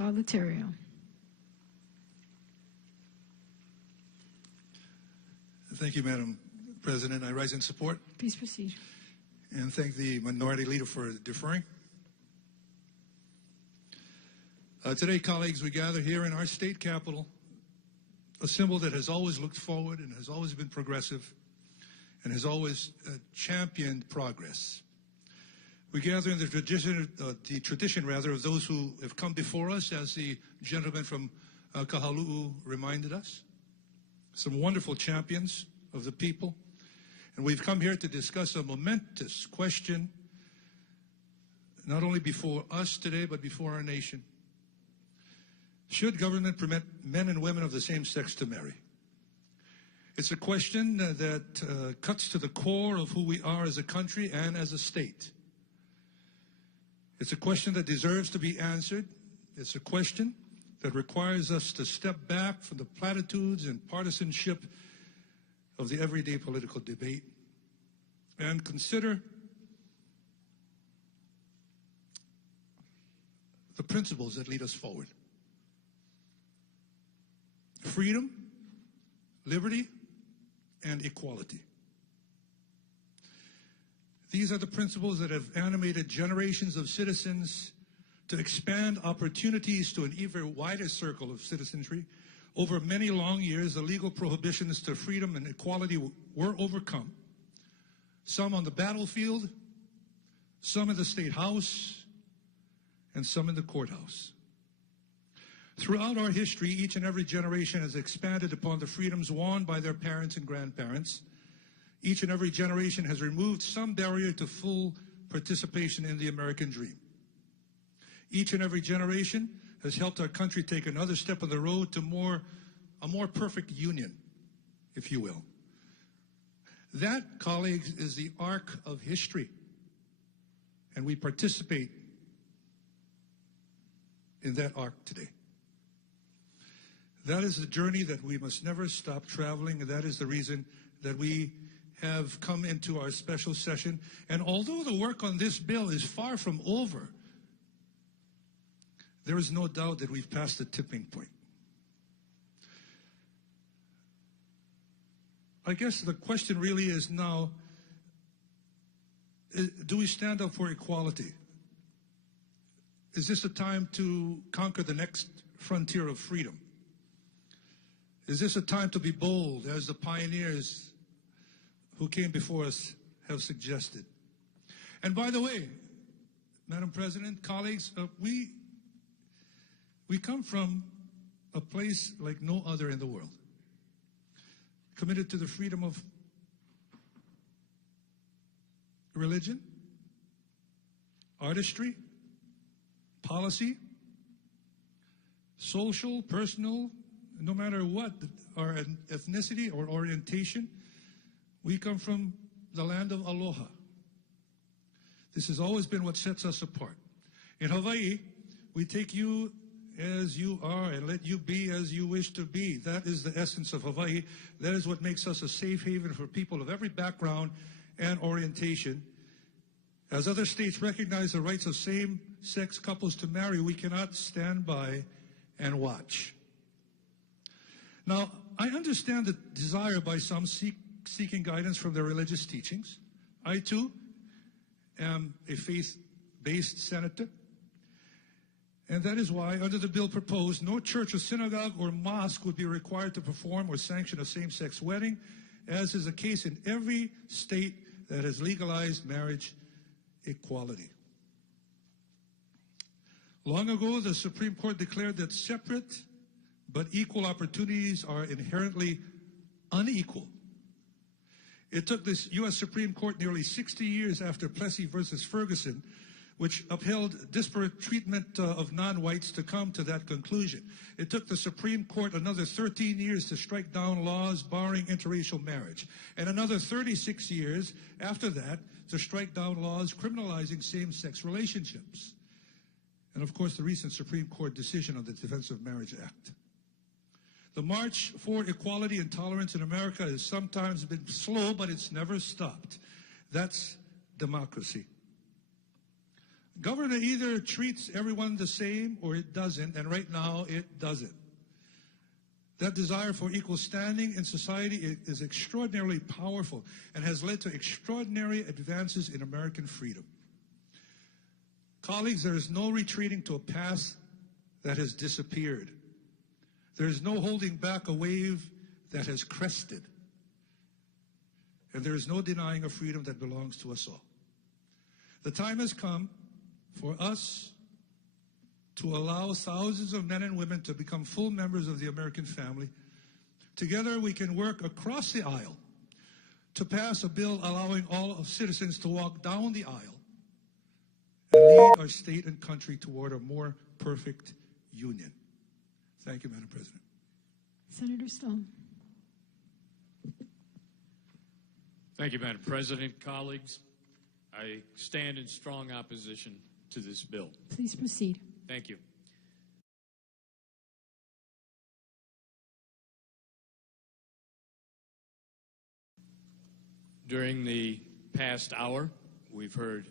Gaulaterio. Thank you, Madam President. I rise in support. Please proceed. And thank the Minority Leader for deferring. Today, colleagues, we gather here in our state capitol, a symbol that has always looked forward and has always been progressive and has always championed progress. We gather in the tradition of those who have come before us, as the gentleman from Kahalu'u reminded us. Some wonderful champions of the people. And we've come here to discuss a momentous question, not only before us today, but before our nation. Should government permit men and women of the same sex to marry? It's a question that cuts to the core of who we are as a country and as a state. It's a question that deserves to be answered. It's a question that requires us to step back from the platitudes and partisanship of the everyday political debate and consider the principles that lead us forward. Freedom, liberty, and equality. These are the principles that have animated generations of citizens to expand opportunities to an even wider circle of citizenry. Over many long years, the legal prohibitions to freedom and equality were overcome. Some on the battlefield, some in the State House, and some in the courthouse. Throughout our history, each and every generation has expanded upon the freedoms won by their parents and grandparents. Each and every generation has removed some barrier to full participation in the American dream. Each and every generation has helped our country take another step on the road to a more perfect union, if you will. That, colleagues, is the arc of history, and we participate in that arc today. That is the journey that we must never stop traveling, and that is the reason that we have come into our special session. And although the work on this bill is far from over, there is no doubt that we've passed the tipping point. I guess the question really is now, do we stand up for equality? Is this a time to conquer the next frontier of freedom? Is this a time to be bold, as the pioneers who came before us have suggested? And by the way, Madam President, colleagues, we come from a place like no other in the world, committed to the freedom of religion, artistry, policy, social, personal, no matter what our ethnicity or orientation. We come from the land of aloha. This has always been what sets us apart. In Hawaii, we take you as you are and let you be as you wish to be. That is the essence of Hawaii. That is what makes us a safe haven for people of every background and orientation. As other states recognize the rights of same-sex couples to marry, we cannot stand by and watch. Now, I understand the desire by some seeking guidance from their religious teachings. I, too, am a faith-based senator. And that is why, under the bill proposed, no church or synagogue or mosque would be required to perform or sanction a same-sex wedding, as is the case in every state that has legalized marriage equality. Long ago, the Supreme Court declared that separate but equal opportunities are inherently unequal. It took the U.S. Supreme Court nearly 60 years after Plessy versus Ferguson, which upheld disparate treatment of non-whites, to come to that conclusion. It took the Supreme Court another 13 years to strike down laws barring interracial marriage, and another 36 years after that to strike down laws criminalizing same-sex relationships. And of course, the recent Supreme Court decision on the Defense of Marriage Act. The march for equality and tolerance in America has sometimes been slow, but it's never stopped. That's democracy. Government either treats everyone the same or it doesn't, and right now it doesn't. That desire for equal standing in society is extraordinarily powerful and has led to extraordinary advances in American freedom. Colleagues, there is no retreating to a past that has disappeared. There is no holding back a wave that has crested. And there is no denying a freedom that belongs to us all. The time has come for us to allow thousands of men and women to become full members of the American family. Together we can work across the aisle to pass a bill allowing all of citizens to walk down the aisle and lead our state and country toward a more perfect union. Thank you, Madam President. Senator Slom. Thank you, Madam President. Colleagues, I stand in strong opposition to this bill. Please proceed. Thank you. During the past hour, we've heard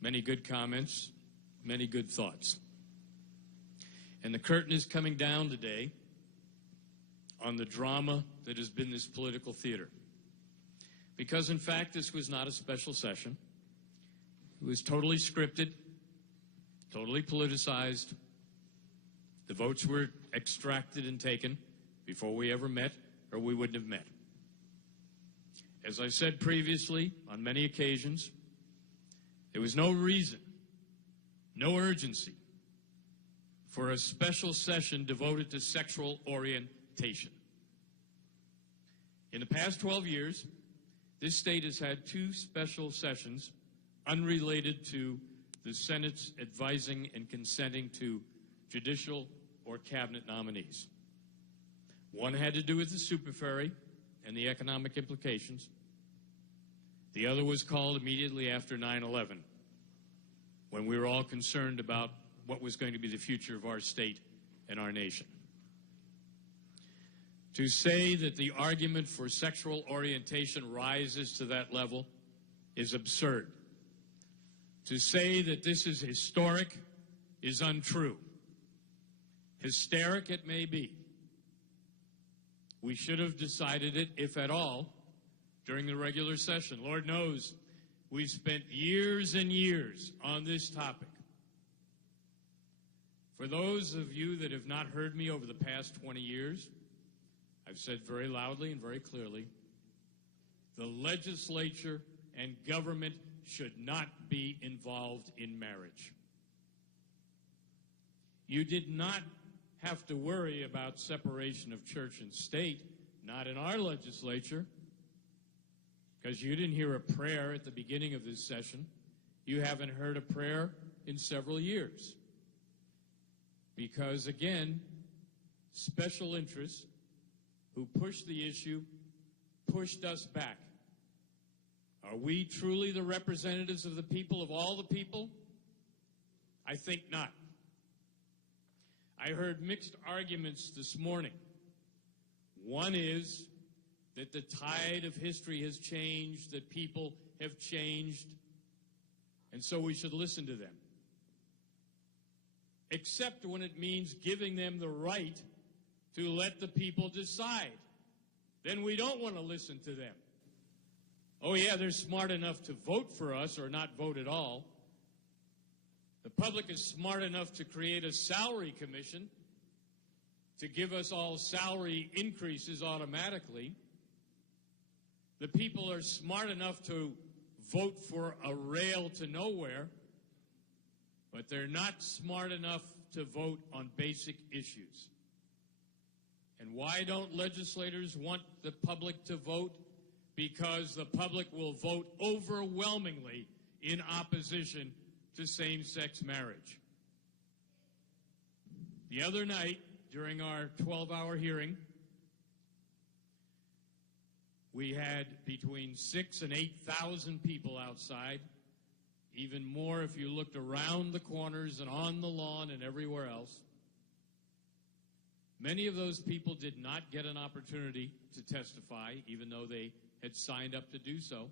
many good comments, many good thoughts. And the curtain is coming down today on the drama that has been this political theater. Because, in fact, this was not a special session. It was totally scripted, totally politicized. The votes were extracted and taken before we ever met, or we wouldn't have met. As I said previously, on many occasions, there was no reason, no urgency for a special session devoted to sexual orientation. In the past 12 years, this state has had 2 special sessions unrelated to the Senate's advising and consenting to judicial or cabinet nominees. One had to do with the super ferry and the economic implications. The other was called immediately after 9/11, when we were all concerned about what was going to be the future of our state and our nation. To say that the argument for sexual orientation rises to that level is absurd. To say that this is historic is untrue. Hysteric it may be. We should have decided it, if at all, during the regular session. Lord knows we've spent years and years on this topic. For those of you that have not heard me over the past 20 years, I've said very loudly and very clearly, the legislature and government should not be involved in marriage. You did not have to worry about separation of church and state, not in our legislature, because you didn't hear a prayer at the beginning of this session. You haven't heard a prayer in several years. Because, again, special interests who pushed the issue pushed us back. Are we truly the representatives of the people, of all the people? I think not. I heard mixed arguments this morning. One is that the tide of history has changed, that people have changed, and so we should listen to them. Except when it means giving them the right to let the people decide. Then we don't want to listen to them. Oh yeah, they're smart enough to vote for us or not vote at all. The public is smart enough to create a salary commission to give us all salary increases automatically. The people are smart enough to vote for a rail to nowhere, but they're not smart enough to vote on basic issues. And why don't legislators want the public to vote? Because the public will vote overwhelmingly in opposition to same-sex marriage. The other night, during our 12-hour hearing, we had between 6,000 and 8,000 people outside, even more if you looked around the corners and on the lawn and everywhere else. Many of those people did not get an opportunity to testify, even though they had signed up to do so.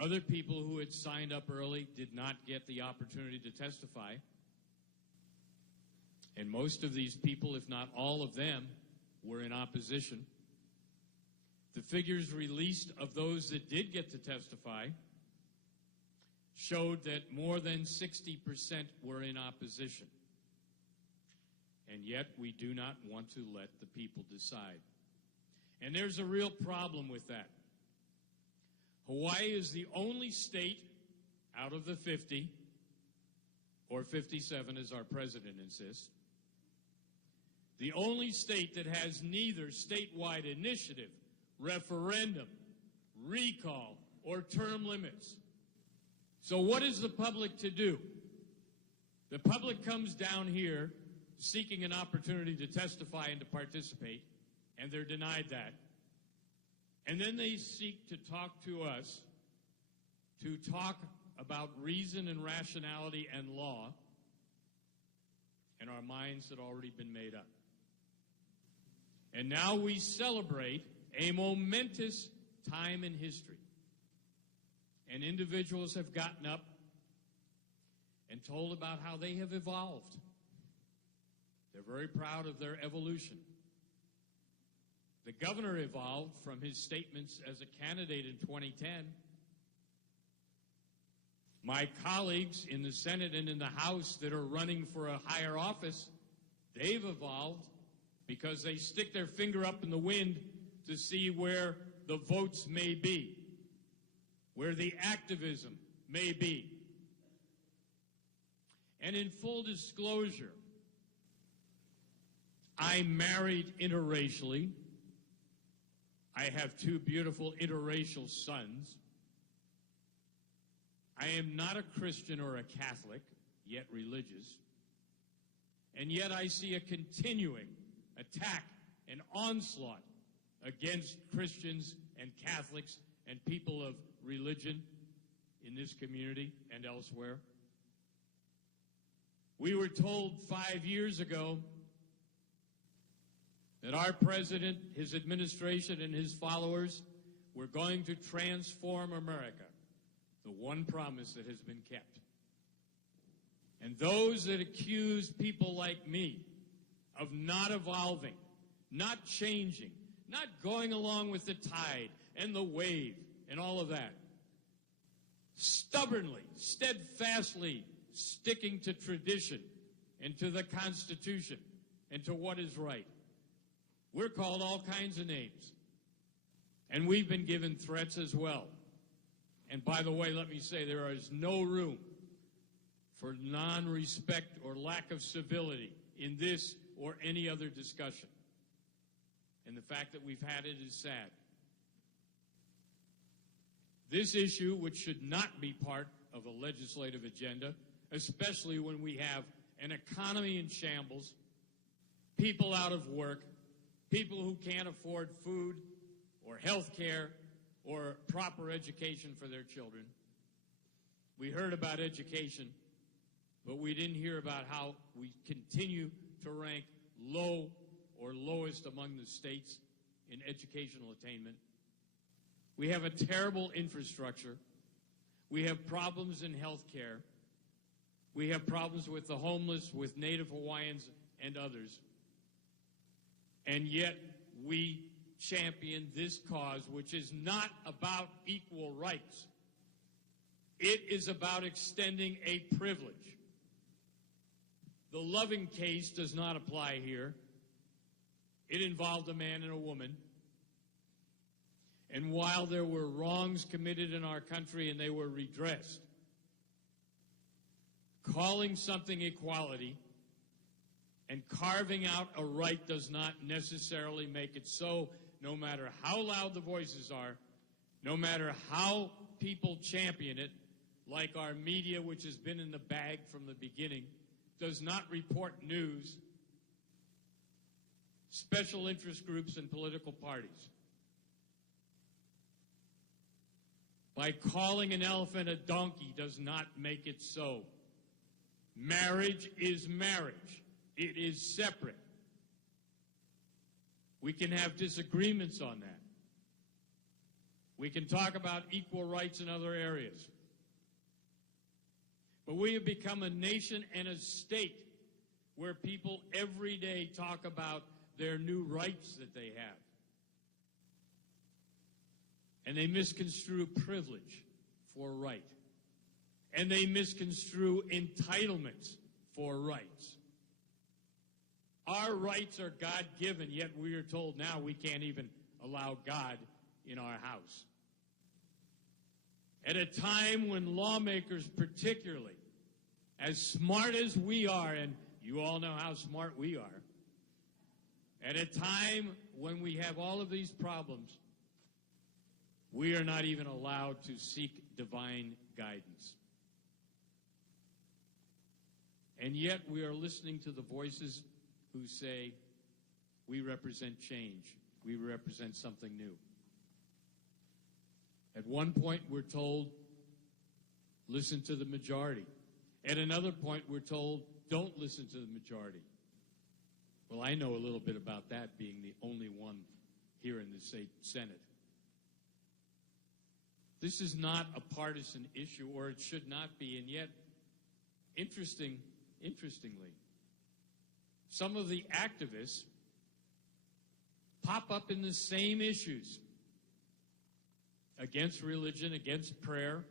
Other people who had signed up early did not get the opportunity to testify. And most of these people, if not all of them, were in opposition. The figures released of those that did get to testify showed that more than 60% were in opposition. And yet we do not want to let the people decide. And there's a real problem with that. Hawaii is the only state out of the 50, or 57 as our president insists, the only state that has neither statewide initiative, referendum, recall, or term limits. So what is the public to do? The public comes down here seeking an opportunity to testify and to participate, and they're denied that. And then they seek to talk to us, to talk about reason and rationality and law, and our minds had already been made up. And now we celebrate a momentous time in history. And individuals have gotten up and told about how they have evolved. They're very proud of their evolution. The governor evolved from his statements as a candidate in 2010. My colleagues in the Senate and in the House that are running for a higher office, they've evolved because they stick their finger up in the wind to see where the votes may be, where the activism may be. And in full disclosure, I married interracially. I have two beautiful interracial sons. I am not a Christian or a Catholic, yet religious. And yet I see a continuing attack and onslaught against Christians and Catholics and people of religion in this community and elsewhere. We were told 5 years ago that our president, his administration, and his followers were going to transform America, the one promise that has been kept. And those that accuse people like me of not evolving, not changing, not going along with the tide and the wave and all of that, stubbornly, steadfastly sticking to tradition and to the Constitution and to what is right. We're called all kinds of names. And we've been given threats as well. And by the way, let me say there is no room for non-respect or lack of civility in this or any other discussion. And the fact that we've had it is sad. This issue, which should not be part of a legislative agenda, especially when we have an economy in shambles, people out of work, people who can't afford food or health care or proper education for their children. We heard about education, but we didn't hear about how we continue to rank low or lowest among the states in educational attainment. We have a terrible infrastructure. We have problems in health care. We have problems with the homeless, with Native Hawaiians and others. And yet we champion this cause, which is not about equal rights. It is about extending a privilege. The Loving case does not apply here. It involved a man and a woman. And while there were wrongs committed in our country and they were redressed, calling something equality and carving out a right does not necessarily make it so, no matter how loud the voices are, no matter how people champion it, like our media, which has been in the bag from the beginning, does not report news, special interest groups and political parties. By calling an elephant a donkey does not make it so. Marriage is marriage. It is separate. We can have disagreements on that. We can talk about equal rights in other areas. But we have become a nation and a state where people every day talk about their new rights that they have. And they misconstrue privilege for right. And they misconstrue entitlements for rights. Our rights are God-given, yet we are told now we can't even allow God in our house. At a time when lawmakers, particularly, as smart as we are, and you all know how smart we are, at a time when we have all of these problems, we are not even allowed to seek divine guidance. And yet we are listening to the voices who say, we represent change. We represent something new. At one point, we're told, listen to the majority. At another point, we're told, don't listen to the majority. Well, I know a little bit about that, being the only one here in the state Senate. This is not a partisan issue, or it should not be, and yet, interestingly, some of the activists pop up in the same issues against religion, against prayer,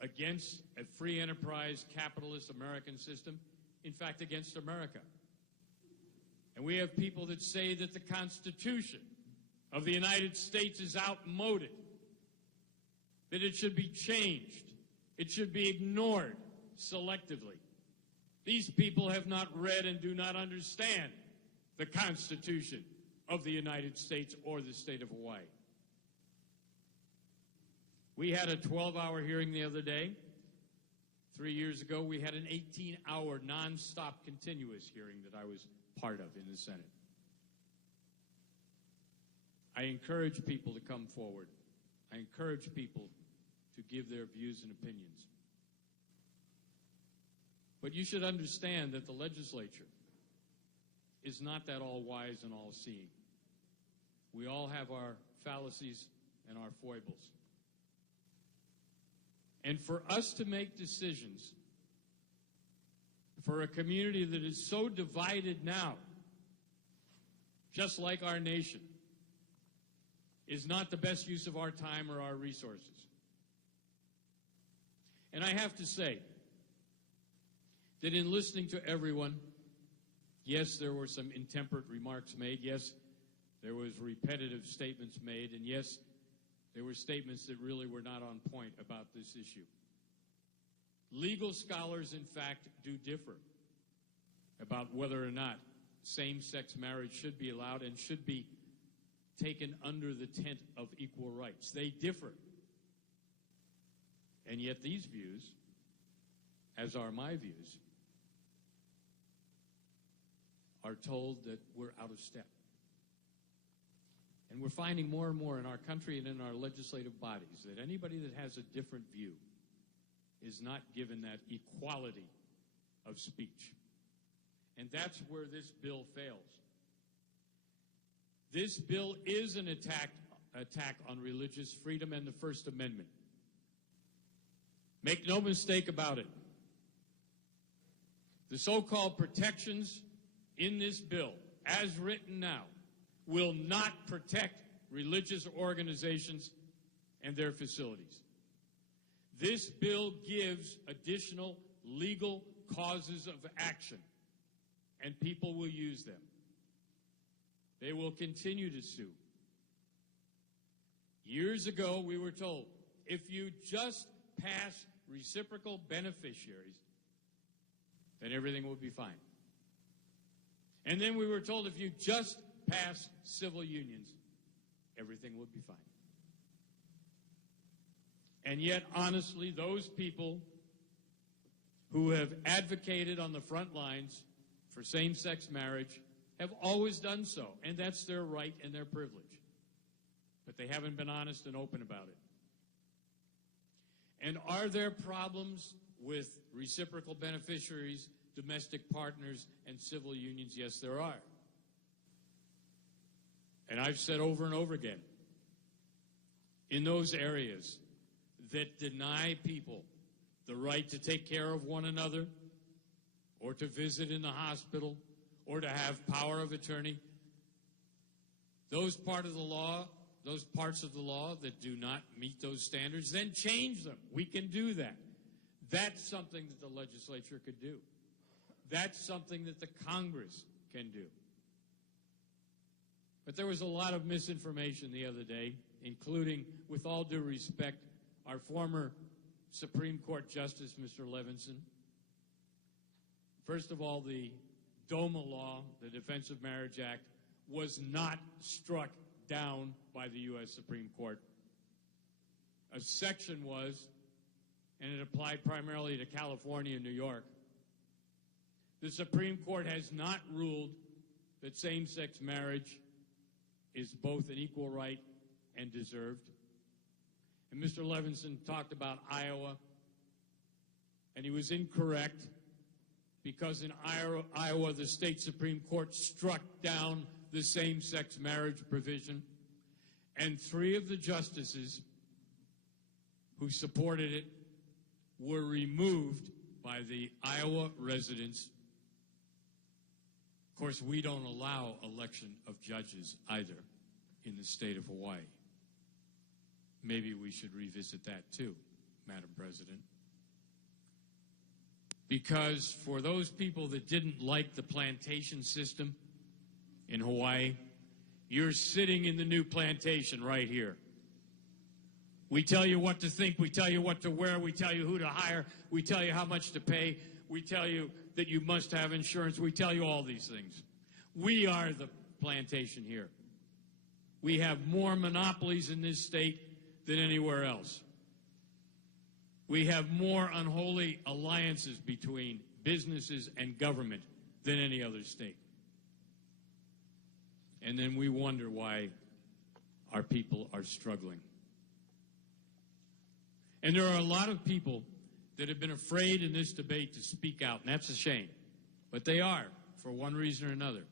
against a free enterprise capitalist American system, in fact, against America. And we have people that say that the Constitution of the United States is outmoded, that it should be changed, it should be ignored selectively. These people have not read and do not understand the Constitution of the United States or the state of Hawaii. We had a 12-hour hearing the other day. 3 years ago, we had an 18-hour nonstop continuous hearing that I was part of in the Senate. I encourage people to come forward. I encourage people to give their views and opinions. But you should understand that the legislature is not that all-wise and all-seeing. We all have our fallacies and our foibles. And for us to make decisions for a community that is so divided now, just like our nation, is not the best use of our time or our resources. And I have to say that in listening to everyone, yes, there were some intemperate remarks made. Yes, there was repetitive statements made. And yes, there were statements that really were not on point about this issue. Legal scholars, in fact, do differ about whether or not same-sex marriage should be allowed and should be taken under the tent of equal rights. They differ. And yet these views, as are my views, are told that we're out of step. And we're finding more and more in our country and in our legislative bodies that anybody that has a different view is not given that equality of speech. And that's where this bill fails. This bill is an attack on religious freedom and the First Amendment. Make no mistake about it. The so-called protections in this bill, as written now, will not protect religious organizations and their facilities. This bill gives additional legal causes of action, and people will use them. They will continue to sue. Years ago, we were told, if you just pass reciprocal beneficiaries, then everything will be fine. And then we were told if you just pass civil unions, everything would be fine. And yet, honestly, those people who have advocated on the front lines for same-sex marriage have always done so, and that's their right and their privilege. But they haven't been honest and open about it. And are there problems with reciprocal beneficiaries, domestic partners, and civil unions? Yes, there are. And I've said over and over again, in those areas that deny people the right to take care of one another, or to visit in the hospital, or to have power of attorney, those parts of the law that do not meet those standards, then change them. We can do that. That's something that the legislature could do. That's something that the Congress can do. But there was a lot of misinformation the other day, including, with all due respect, our former Supreme Court Justice, Mr. Levinson. First of all, the DOMA law, the Defense of Marriage Act, was not struck down by the U.S. Supreme Court. A section was, and it applied primarily to California and New York. The Supreme Court has not ruled that same-sex marriage is both an equal right and deserved. And Mr. Levinson talked about Iowa, and he was incorrect, because in Iowa, the state Supreme Court struck down the same-sex marriage provision, and 3 of the justices who supported it were removed by the Iowa residents. Of course, we don't allow election of judges either in the state of Hawaii. Maybe we should revisit that too, Madam President. Because for those people that didn't like the plantation system in Hawaii, you're sitting in the new plantation right here. We tell you what to think, we tell you what to wear, we tell you who to hire, we tell you how much to pay, we tell you that you must have insurance, we tell you all these things. We are the plantation here. We have more monopolies in this state than anywhere else. We have more unholy alliances between businesses and government than any other state. And then we wonder why our people are struggling. And there are a lot of people that have been afraid in this debate to speak out, and that's a shame. But they are, for one reason or another.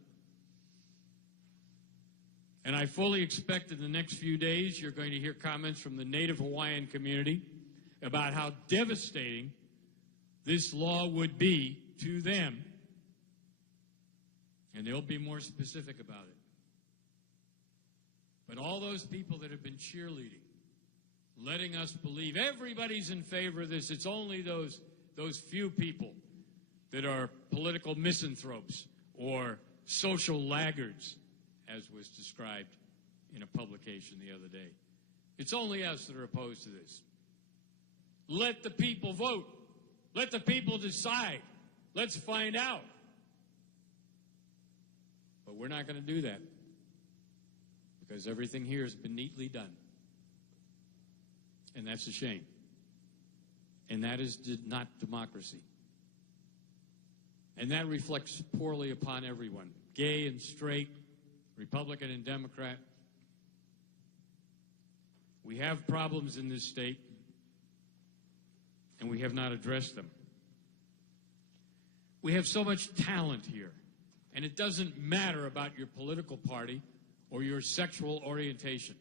And I fully expect in the next few days you're going to hear comments from the Native Hawaiian community about how devastating this law would be to them. And they'll be more specific about it. But all those people that have been cheerleading, letting us believe everybody's in favor of this, it's only those few people that are political misanthropes or social laggards, as was described in a publication the other day. It's only us that are opposed to this. Let the people vote. Let the people decide. Let's find out. But we're not going to do that, because everything here has been neatly done. And that's a shame. And that is not democracy. And that reflects poorly upon everyone, gay and straight, Republican and Democrat. We have problems in this state, and we have not addressed them. We have so much talent here, and it doesn't matter about your political party or your sexual orientation.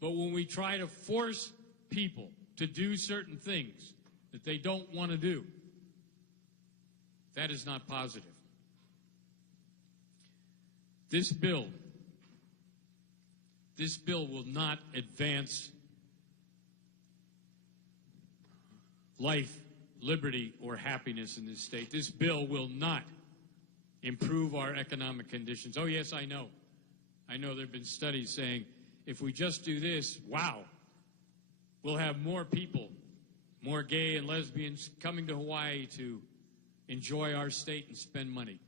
But when we try to force people to do certain things that they don't want to do, that is not positive. This bill will not advance life, liberty, or happiness in this state. This bill will not improve our economic conditions. Oh, yes, I know. I know there have been studies saying if we just do this, wow, we'll have more people, more gay and lesbians coming to Hawaii to enjoy our state and spend money.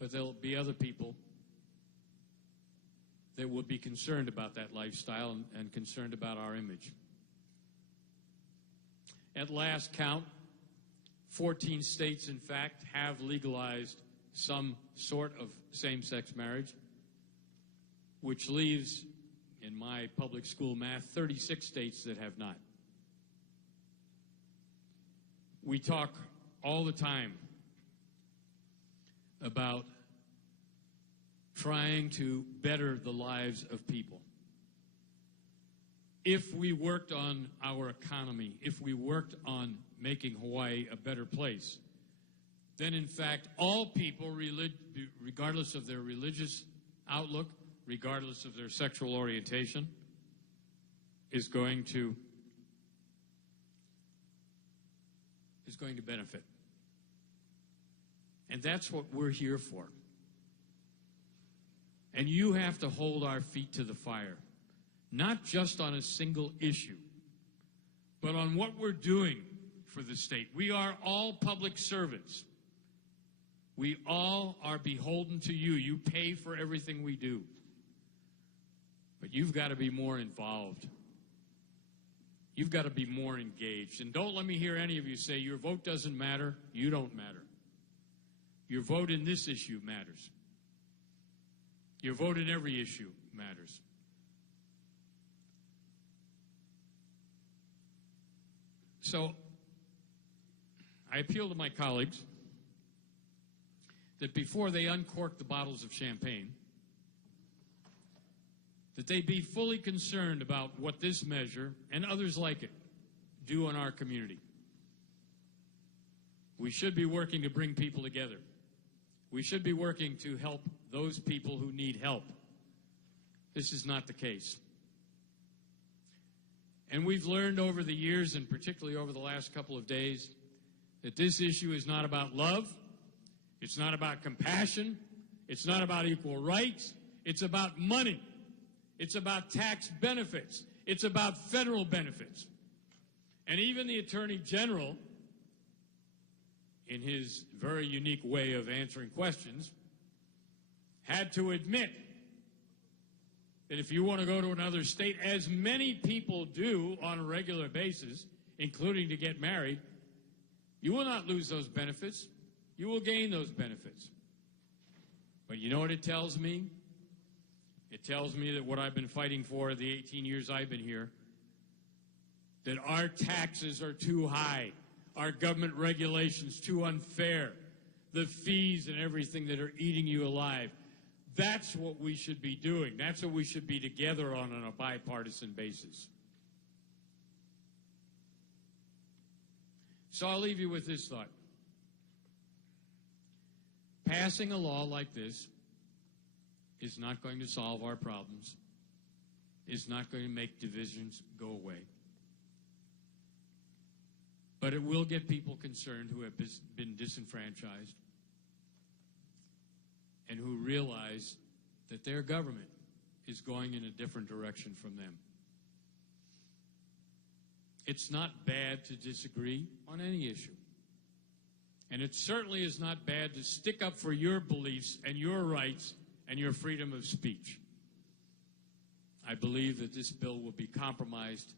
But there'll be other people that will be concerned about that lifestyle and concerned about our image. At last count, 14 states, in fact, have legalized some sort of same-sex marriage, which leaves, in my public school math, 36 states that have not. We talk all the time about trying to better the lives of people. if we worked on our economy, if we worked on making Hawaii a better place, then in fact all people, regardless of their religious outlook, regardless of their sexual orientation, is going to benefit. And that's what we're here for. And you have to hold our feet to the fire, not just on a single issue, but on what we're doing for the state. We are all public servants. We all are beholden to you. You pay for everything we do. But you've got to be more involved. You've got to be more engaged. And don't let me hear any of you say your vote doesn't matter. You don't matter. Your vote in this issue matters. Your vote in every issue matters. So I appeal to my colleagues that before they uncork the bottles of champagne, that they be fully concerned about what this measure and others like it do in our community. We should be working to bring people together. We should be working to help those people who need help. This is not the case. And we've learned over the years, and particularly over the last couple of days, that this issue is not about love. It's not about compassion. It's not about equal rights. It's about money. It's about tax benefits. It's about federal benefits. And even the Attorney General, in his very unique way of answering questions, had to admit that if you want to go to another state, as many people do on a regular basis, including to get married, you will not lose those benefits. You will gain those benefits. But you know what it tells me? It tells me that what I've been fighting for the 18 years I've been here, that our taxes are too high, our government regulations too unfair, the fees and everything that are eating you alive. That's what we should be doing. That's what we should be together on a bipartisan basis. So I'll leave you with this thought. Passing a law like this is not going to solve our problems, is not going to make divisions go away. But it will get people concerned who have been disenfranchised and who realize that their government is going in a different direction from them. It's not bad to disagree on any issue. And it certainly is not bad to stick up for your beliefs and your rights and your freedom of speech. I believe that this bill will be compromised,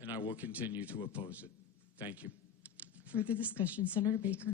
and I will continue to oppose it. Thank you. Further discussion, Senator Baker.